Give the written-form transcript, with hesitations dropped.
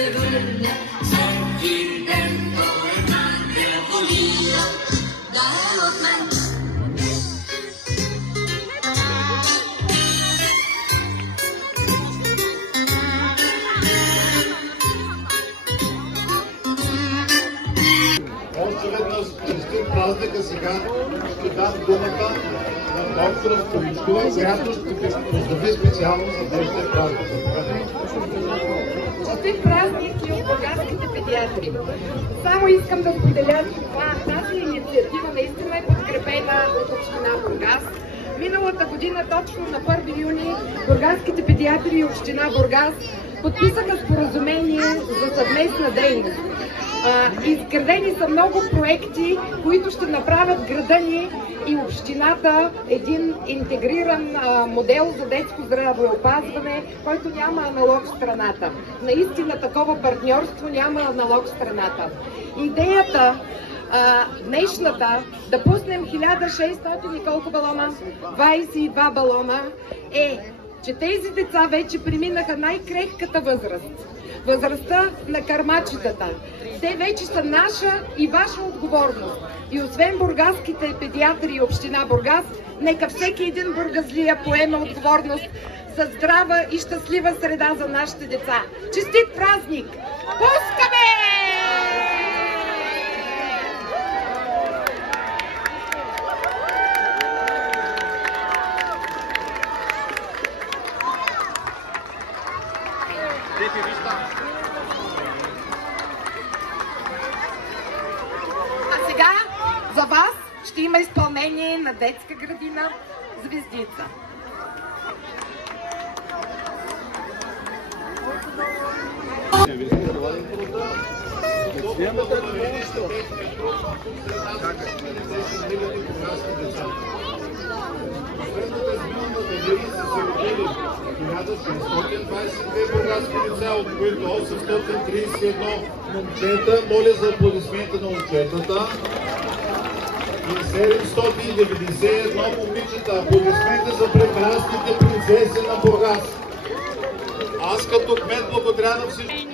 се върне, всеки ден той е Евангелия, да е от мен. Още веднъж честит празника. Сега ще дам думата на доктор Стоичкова, която ще поздрави специално за днешния празник. Честит празник и от бургаските педиатри. Само искам да споделя, че тази инициатива наистина е подкрепена от община Бургас. Миналата година, точно на 1 юни, бургаските педиатри и община Бургас подписаха споразумение за съвместна дейност. Изградени са много проекти, които ще направят града ни и общината един интегриран модел за детско здравеопазване, който няма аналог в страната. Наистина такова партньорство няма аналог в страната. Идеята днешната да пуснем 1600 и колко балона? 22 балона е, че тези деца вече преминаха най-крехката възраст. Възрастта на кърмачетата. Те вече са наша и ваша отговорност. И освен бургаските педиатри и община Бургас, нека всеки един бургазлия поеме отговорност за здрава и щастлива среда за нашите деца. Честит празник! Пускаме! А сега за вас ще има изпълнение на детска градина Звездица. бургаски деца, от които 831 момчета. Моля за аплодисменти на момчетата. И 791 момичета. Аплодисменти за прекрасните принцеси на Бургас. Аз като кмет благодаря на всички.